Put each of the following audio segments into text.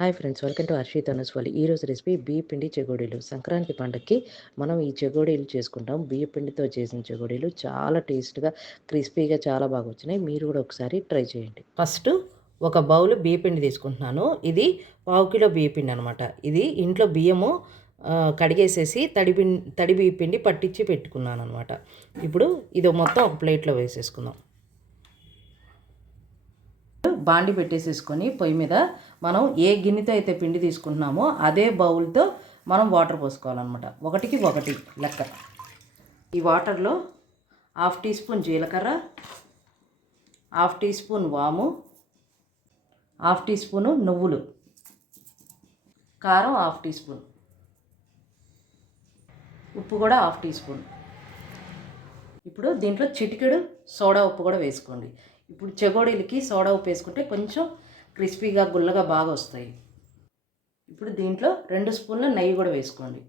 Hi friends welcome to Harshith వాళ్ళు ఈరోజు recipe బియ్య పిండి చెగోడీలు. సంక్రాంతి పండగకి మనం ఈ చెగోడీలు చేసుకుంటాం. బియ్య పిండితో చేసిన చెగోడీలు చాలా టేస్ట్గా క్రిస్పీగా చాలా బాగా వచ్చినాయి. మీరు కూడా ఒకసారి ట్రై చేయండి. ఫస్ట్ ఒక బౌల్ బియ్య పిండి తీసుకుంటున్నాను. ఇది పావు కిలో బియ్య పిండి అనమాట ఇది ఇంట్లో బియ్యము కడిగేసేసి తడి పిండి తడి బియ్య పిండి పట్టించి పెట్టుకున్నాను అనమాట ఇప్పుడు ఇది మొత్తం ఒక ప్లేట్లో వేసేసుకుందాం. బాండి పెట్టేసేసుకొని పొయ్యి మీద మనం ఏ గిన్నెతో అయితే పిండి తీసుకుంటున్నామో అదే బౌల్తో మనం వాటర్ పోసుకోవాలన్నమాట. ఒకటికి ఒకటి లెక్క. ఈ వాటర్లో హాఫ్ టీ స్పూన్ జీలకర్ర హాఫ్ టీ స్పూన్ వాము హాఫ్ టీ స్పూను నువ్వులు కారం హాఫ్ టీ స్పూన్ ఉప్పు కూడా హాఫ్ టీ స్పూన్. ఇప్పుడు దీంట్లో చిటికెడు సోడా ఉప్పు కూడా వేసుకోండి. ఇప్పుడు చెగోడీలకి సోడా ఉప్పు వేసుకుంటే కొంచెం క్రిస్పీగా గుల్లగా బాగా వస్తాయి. ఇప్పుడు దీంట్లో రెండు స్పూన్ల నెయ్యి కూడా వేసుకోండి.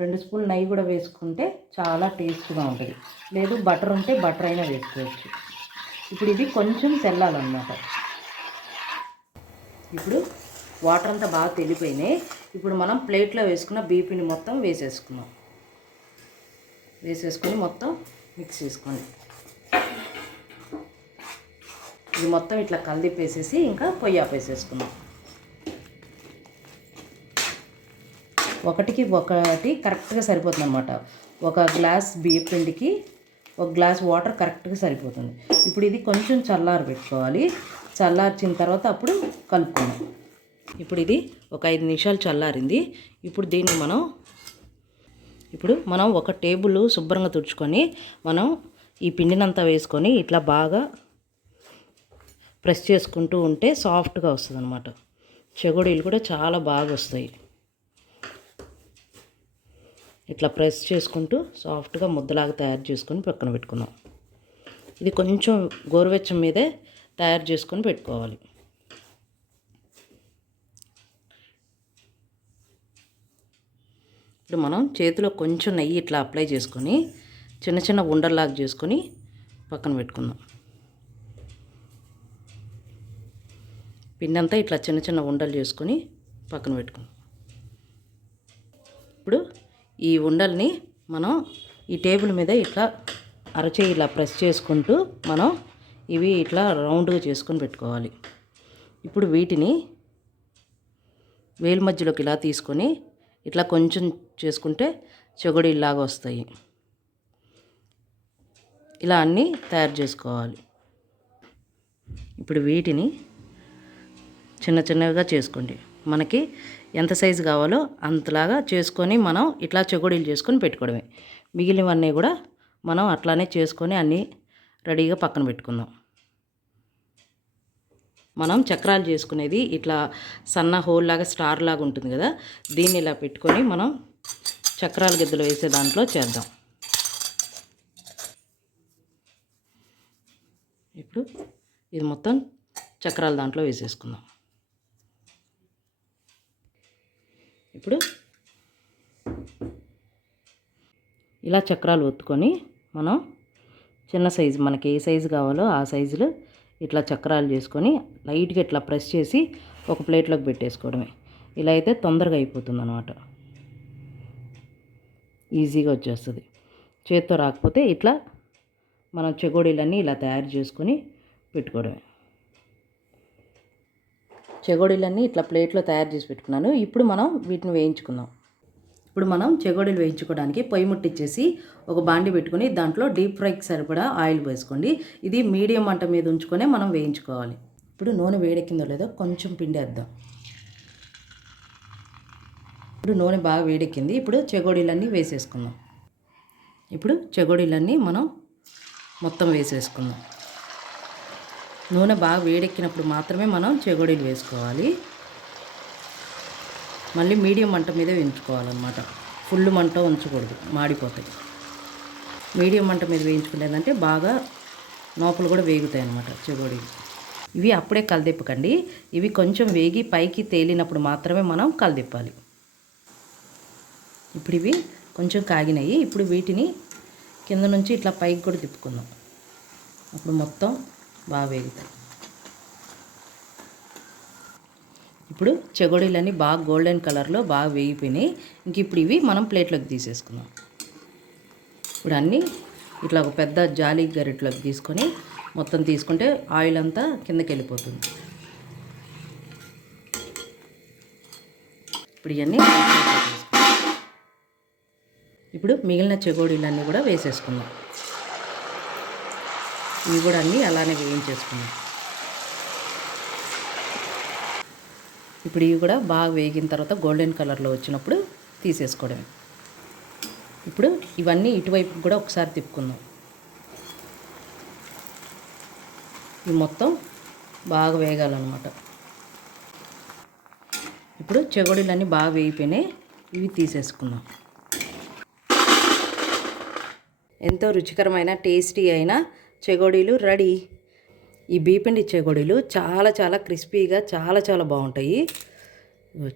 రెండు స్పూన్లు నెయ్యి కూడా వేసుకుంటే చాలా టేస్ట్గా ఉంటుంది. లేదు బటర్ ఉంటే బటర్ అయినా వేసుకోవచ్చు. ఇప్పుడు ఇది కొంచెం తెల్లాలన్నమాట. ఇప్పుడు వాటర్ అంతా బాగా తెలిపోయినాయి ఇప్పుడు మనం ప్లేట్లో వేసుకున్న బీపీని మొత్తం వేసేసుకున్నాం వేసేసుకొని మొత్తం మిక్స్ చేసుకోండి. ఇది మొత్తం ఇట్లా కలిపేసేసి ఇంకా పొయ్యి ఆపేసేసుకున్నాం ఒకటికి ఒకటి కరెక్ట్గా సరిపోతుంది అనమాట ఒక గ్లాస్ బియ్యం పిండికి ఒక గ్లాస్ వాటర్ కరెక్ట్గా సరిపోతుంది. ఇప్పుడు ఇది కొంచెం చల్లారి పెట్టుకోవాలి. చల్లార్చిన తర్వాత అప్పుడు కలుపుకుందాం. ఇప్పుడు ఇది ఒక ఐదు నిమిషాలు చల్లారింది. ఇప్పుడు దీన్ని మనం ఇప్పుడు మనం ఒక టేబుల్ శుభ్రంగా తుడుచుకొని మనం ఈ పిండినంతా వేసుకొని ఇట్లా బాగా ప్రెస్ చేసుకుంటూ ఉంటే సాఫ్ట్గా వస్తుంది అనమాట చెగుడీలు కూడా చాలా బాగా వస్తాయి. ఇట్లా ప్రెస్ చేసుకుంటూ సాఫ్ట్గా ముద్దలాగా తయారు చేసుకొని పక్కన పెట్టుకుందాం ఇది కొంచెం గోరువెచ్చం మీదే తయారు చేసుకొని పెట్టుకోవాలి. ఇప్పుడు మనం చేతిలో కొంచెం నెయ్యి ఇట్లా అప్లై చేసుకొని చిన్న చిన్న ఉండల్లాగా చేసుకొని పక్కన పెట్టుకుందాం. పిండంతా ఇట్లా చిన్న చిన్న ఉండలు చేసుకొని పక్కన పెట్టుకుందాం. ఇప్పుడు ఈ ఉండల్ని మనం ఈ టేబుల్ మీద ఇట్లా అరచేయి ఇలా ప్రెస్ చేసుకుంటూ మనం ఇవి ఇట్లా రౌండ్గా చేసుకొని పెట్టుకోవాలి. ఇప్పుడు వీటిని వేలు మధ్యలోకి ఇలా తీసుకొని ఇట్లా కొంచెం చేసుకుంటే చెగుడు ఇలాగా వస్తాయి. ఇలా అన్నీ తయారు చేసుకోవాలి. ఇప్పుడు వీటిని చిన్న చిన్నవిగా చేసుకోండి. మనకి ఎంత సైజు కావాలో అంతలాగా చేసుకొని మనం ఇట్లా చెగోడీలు చేసుకొని పెట్టుకోవడమే. మిగిలినవన్నీ కూడా మనం అట్లానే చేసుకొని అన్నీ రెడీగా పక్కన పెట్టుకుందాం. మనం చక్రాలు చేసుకునేది ఇట్లా సన్న హోల్ లాగా స్టార్ లాగా ఉంటుంది కదా దీన్ని ఇలా పెట్టుకొని మనం చక్రాల గిద్దలు వేసే దాంట్లో చేద్దాం. ఇప్పుడు ఇది మొత్తం చక్రాల దాంట్లో వేసేసుకుందాం. ఇప్పుడు ఇలా చక్రాలు ఒత్తుకొని మనం చిన్న సైజు మనకి ఏ సైజు కావాలో ఆ సైజులో ఇట్లా చక్రాలు చేసుకొని లైట్గా ఇట్లా ప్రెస్ చేసి ఒక ప్లేట్లోకి పెట్టేసుకోవడమే. ఇలా అయితే తొందరగా అయిపోతుంది అనమాట ఈజీగా వచ్చేస్తుంది. చేత్తో రాకపోతే ఇట్లా మనం చెగోడీలన్నీ ఇలా తయారు చేసుకొని పెట్టుకోవడమే. చెగోడీలన్నీ ఇట్లా ప్లేట్లో తయారు చేసి పెట్టుకున్నాను. ఇప్పుడు మనం వీటిని వేయించుకుందాం. ఇప్పుడు మనం చెగోడీలు వేయించుకోవడానికి పొయ్యి ముట్టించేసి ఒక బాండి పెట్టుకుని దాంట్లో డీప్ ఫ్రైకి సరిపడా ఆయిల్ వేసుకోండి. ఇది మీడియం మంట మీద ఉంచుకొని మనం వేయించుకోవాలి. ఇప్పుడు నూనె వేడెక్కిందో లేదో కొంచెం పిండి వేద్దాం. ఇప్పుడు నూనె బాగా వేడెక్కింది. ఇప్పుడు చెగోడీలన్నీ వేసేసుకుందాం. ఇప్పుడు చెగోడీలన్నీ మనం మొత్తం వేసేసుకుందాం. నూనె బాగా వేడెక్కినప్పుడు మాత్రమే మనం చెగోడీలు వేసుకోవాలి. మళ్ళీ మీడియం మంట మీద వేయించుకోవాలన్నమాట. ఫుల్ మంట ఉంచకూడదు మాడిపోతాయి. మీడియం మంట మీద వేయించుకునేదంటే బాగా నోపలు కూడా వేగుతాయి అన్నమాట చెగోడీలు. ఇవి అప్పుడే కలదిప్పకండి. ఇవి కొంచెం వేగి పైకి తేలినప్పుడు మాత్రమే మనం కలదిప్పాలి. ఇప్పుడు ఇవి కొంచెం కాగినాయి. ఇప్పుడు వీటిని కింద నుంచి ఇట్లా పైకి కూడా తిప్పుకుందాం. అప్పుడు మొత్తం బాగా వేగుతాయి ఇప్పుడు చెగోడీలన్నీ బాగా గోల్డెన్ కలర్లో బాగా వేగిపోయినాయి. ఇంక ఇప్పుడు ఇవి మనం ప్లేట్లోకి తీసేసుకుందాం. ఇప్పుడు అన్నీ ఇట్లా ఒక పెద్ద జాలి గరిటలోకి తీసుకొని మొత్తం తీసుకుంటే ఆయిల్ అంతా కిందకి వెళ్ళిపోతుంది. ఇప్పుడు ఇవన్నీ ఇప్పుడు మిగిలిన చెగోడీలన్నీ కూడా వేసేసుకుందాం. ఇవి కూడా అన్నీ అలానే వేయించేసుకున్నాం. ఇప్పుడు ఇవి కూడా బాగా వేగిన తర్వాత గోల్డెన్ కలర్లో వచ్చినప్పుడు తీసేసుకోవడమే. ఇప్పుడు ఇవన్నీ ఇటువైపు కూడా ఒకసారి తిప్పుకుందాం. ఇవి మొత్తం బాగా వేగాలన్నమాట. ఇప్పుడు చెగుడులన్నీ బాగా వేగిపోయినాయి. ఇవి తీసేసుకుందాం. ఎంతో రుచికరమైన టేస్టీ అయిన చెగోడీలు రెడీ. ఈ బీపిండి చెగోడీలు చాలా చాలా క్రిస్పీగా చాలా చాలా బాగుంటాయి.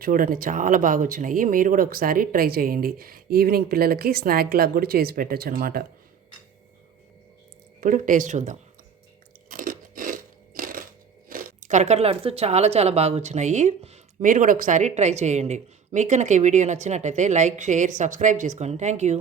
చూడండి చాలా బాగా వచ్చినాయి. మీరు కూడా ఒకసారి ట్రై చేయండి. ఈవినింగ్ పిల్లలకి స్నాక్ లాగా కూడా చేసి పెట్టచ్చు అనమాట ఇప్పుడు టేస్ట్ చూద్దాం. కరకరలాడుతూ చాలా చాలా బాగా వచ్చినాయి. మీరు కూడా ఒకసారి ట్రై చేయండి. మీకు కనుక ఈ వీడియో నచ్చినట్టయితే లైక్ షేర్ సబ్స్క్రైబ్ చేసుకోండి. Thank you.